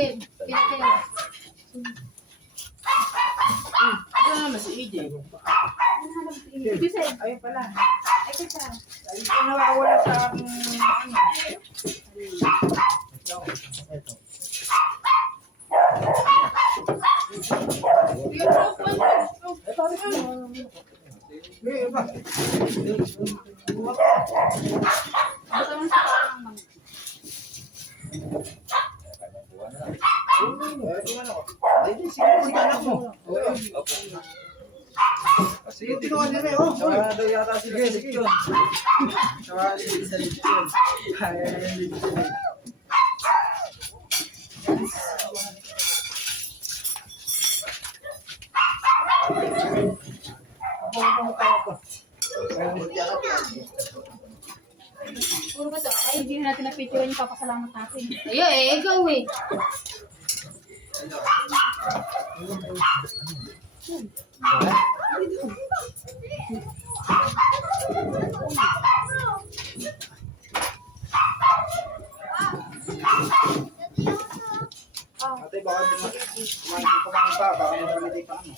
Sige, pinakayo. Ito naman si EJ. Ayun pala. Ay, kasi. Ayun ko nawawala sa aking ano. Ito. Ito, Hindi, iba. Basta mo sa parang mga. Sige, anak mo. Sige, tinuha niya rin. Sarado yata si Lechon. Sarado sa Lechon. Kaya yung Lechon. Puro ba ito? Ay, hindi na natin na-picture yung papasalamat natin. Ayun, ikaw eh. Ate, baka kumain pa, baka magpalitin pa ano.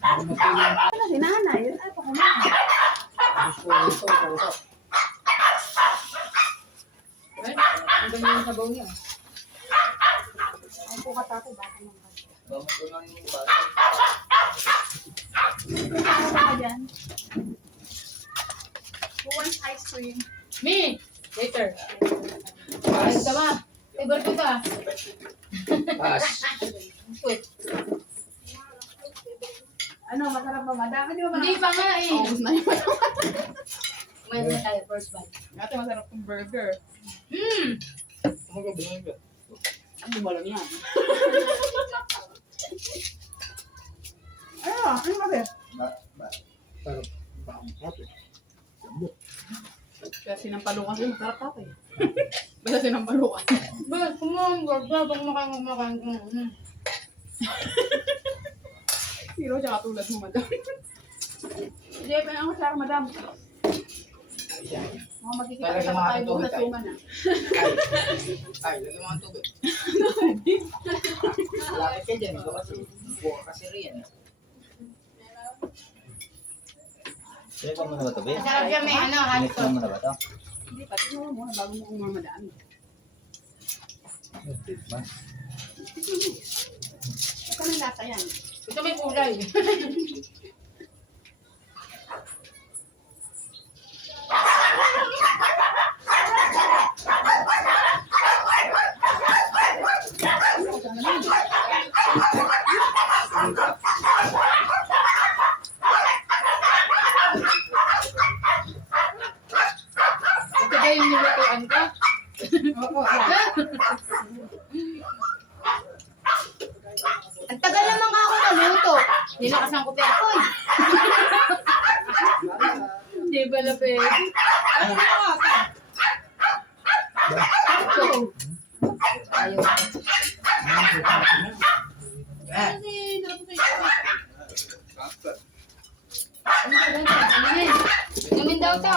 Ano si nanay? Yun ay, pakumain. Ang ganyan yung sabaw niya. Ang pukat ako, baka naman. Ano ka dyan? Who wants ice cream? Me! Later. Ayos ka ba? Favorite ko ka. Pass. Wait. Ano, masarap ba? Madami di ba? Hindi pa nga eh. Ubus na yun. Kumain na tayo, first bite. Ate, masarap yung burger. Ano ba lang yan? Ano? Ano ba ba? Pero, baka masarap eh. Lambot. Kaya sinampalukan siya, masarap ate. Basta sinampalukan. Ba, kumain ka. Babang kumakain. Hero siya katulad mo, madam. Hindi, pa ako siya, madam. Mga magkikita sa tayo buong nasungan na. Ay, lagyan mo ang tubig. Malapit ka dyan, ito kasi. Buka kasi riyan. Sino mo na ba ito, Be? Masarap siya may ano, hot Sinikon sauce. mo na ba ito? Hindi, pati mo muna bago mo kung mamadaan. Mas. Ito may lasa yan. Ito may kulay. Ito ba yung nilutuan ko? Oo, Ang tagal naman ka ako naluto. Nilakasan ko pero koy. Hindi ba na pwede? Ayaw. Ano na yun? Inumin daw to.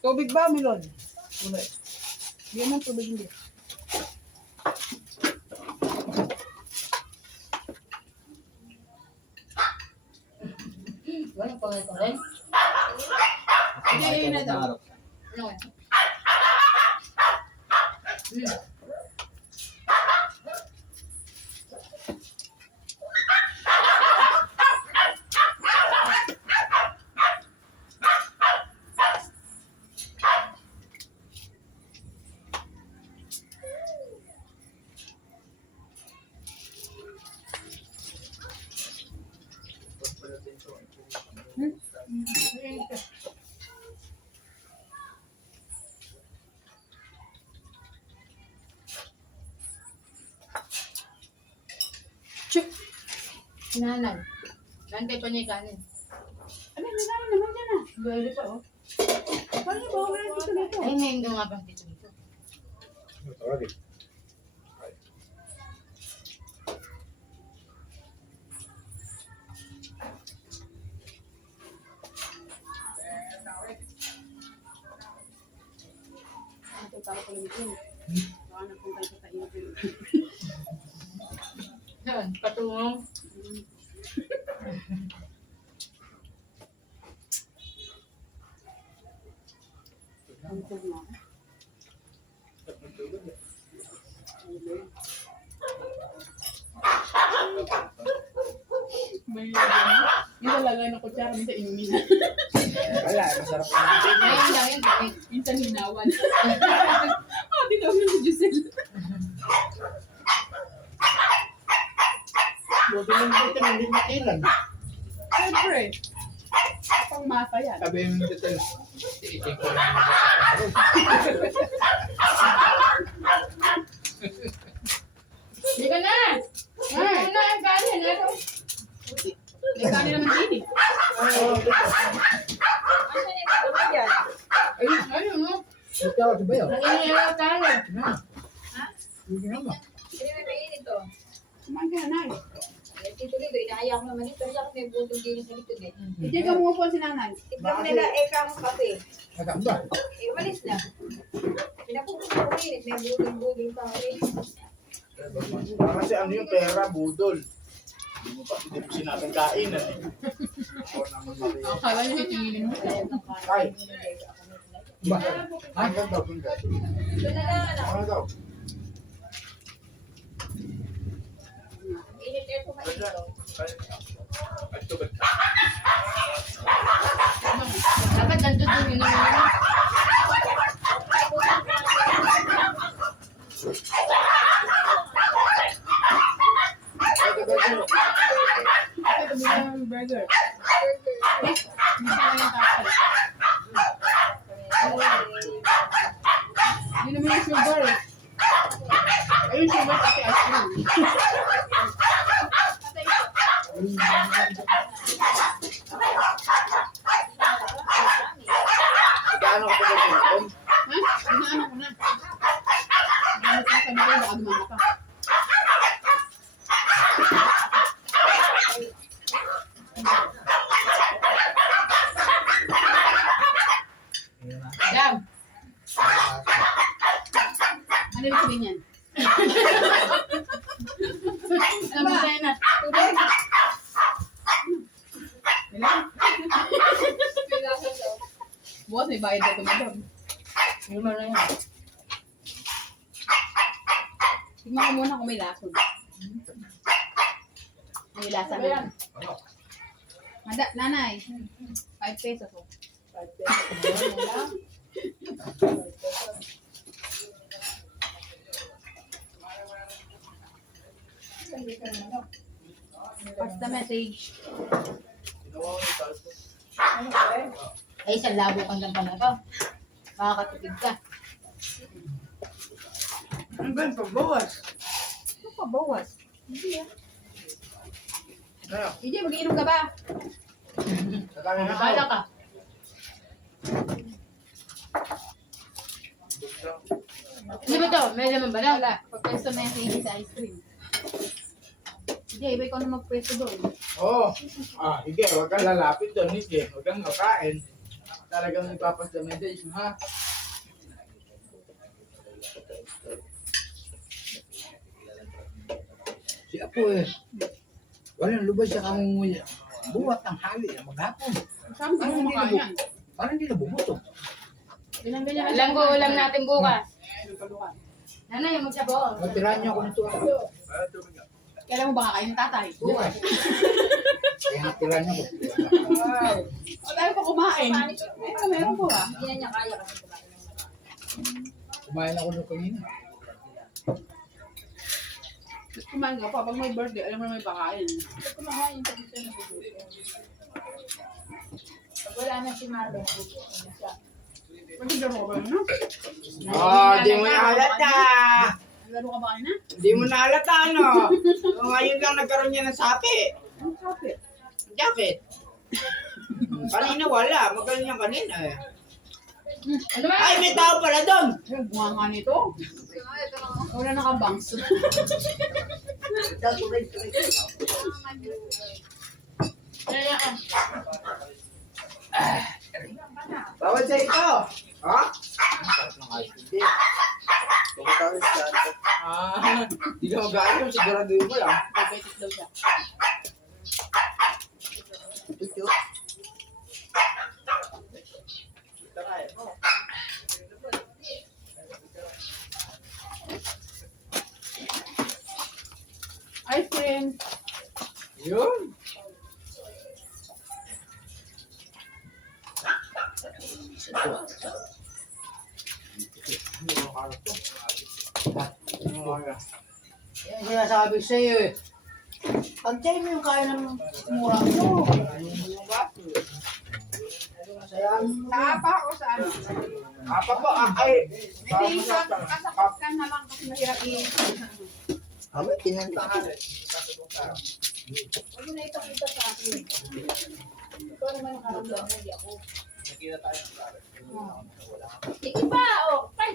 Tubig ba, Milon? Hindi naman tubig hindi. Walang pangay ko rin. Hindi na daw. Ano? Nanay. Nantay pa niya yung kanin. Ano, may naman naman dyan ah. Bali pa, oh. Paano ba? Wala dito dito. Ay, ngayon daw nga pang dito dito. Tawagin. Ito para ko lamit yun. Baka nagpunta sa tainap yun. Yan, patungong. Busog na ako. May yung lalagay na kutsara, minsan inumin na. Wala, masarap na. Ngayon lang yun, ganit. Minsan hinawan. Di naman si Giselle. Buti lang dito, hindi matilan. Siyempre. Pang masa yan. Sabi yung dito, iitin ko lang. Hindi ka na! Ay, na, ang kanin. Ano? May kanin naman din eh. Ayun, ano mo? Ito, ito ba yun? Nangingiyaw ang kanin. Hindi naman. Hindi na mainit to. Kumain ka na, Nay. Dito dito, inaaya ko naman ito. Kasi ako may butong din sa likod eh. Hindi ka umupo si nanay. Tignan nila kang kape. Nagamba. Eh, walis na. Pinapupunta ko mainit. May butong pa ulit. Kasi ano yung pera, budol. Hindi mo pa sinabing kainan eh. Ako naman mali. Akala niyo hitingilin mo. Ay, Ba? Ay, ganda, ganda. Ito na lang, anak. ano daw? Init air ko mainit to. At tubig. Dapat nandun doon yun naman. Ito mo yung burger. Hindi ka lang tapos. Hindi naman yung sugar eh. Ayun sugar pati ice cream. Gaano ko pa ba Ha? Inaano ko na. Gamit na sa mga baka gumama ka. Jam. Ano yung sabihin yan? Ano ba tayo na? Tubig? Ilan? Pilasa to. Bukas may bayad na ito, madam. Ano ba na yan? Tignan ko muna kung may lason. May lasa Ano ba yan? na. Nanay, 5 pesos oh. 5 pesos. Ano lang? Pass the message. Ano ba eh? Ay, isang labo kang lang pala to. Makakatipid ka. Ano ba yung pagbawas? Ano pa, bawas? Ano? EJ, mag-iinom ka ba? Kakain na Nakala ako. ka. Ano ba to? May laman ba na? Wala. Pagpwesto na yan sa EJ sa ice cream. EJ, iba ikaw na magpwesto doon. Oo. Sige, huwag kang lalapit doon, hindi. Huwag kang makain. Talagang ipapas the message mo, ha? Si Apo eh. Walang lubay sa kangunguya. Buwat ang hali, maghapon. Saan mo Parang hindi kumakain yan? Parang hindi nabubuto. Binambil niya Alam ko, ulam natin bukas. Kalukan. Nanay, magsabo. Magtirahan niyo ako nito. Kailan mo ba kakain ng tatay? Bukas. Kaya natirahan niyo ako. Wala pa kumain. Meron po ah. Hindi na niya kaya kasi kumain ng mga. Kumain ako nung kanina. Kumain ka pa. Pag may birthday, alam mo na may pakain. Kumakain pa dito na bubuto. Pag wala na si Marlon, bubuto na siya. Mag-idor mo ba no? Di mo na halata. Laro ka ba kayo na? Di mo na halata, no? Ngayon lang nagkaroon niya ng sapi. Ang kapit. jacket. Kanina wala. Magaling yan kanina eh. Ano ba? Ay, may tao pala doon. Ay, bunga nga nito. Wala nakabangs. Kaya Bawal sa ito. Ha? Hindi. Tumatawid sa atin. Hindi ka mag-aayon. Siguraduhin mo lang. diabetic daw siya. Ito. Ice cream. Yun. Yan sinasabi sa'yo eh. Pantay mo yung kaya ng mura mo. Naapa ako sa ano. Apa po? Ay. Hindi, kasakot ka na lang kasi mahirap Aba, tinanta ka. Huwag mo na ipakita sa akin. Ikaw naman nakaramdam mo, hindi ako. Sige pa, oh. Ay.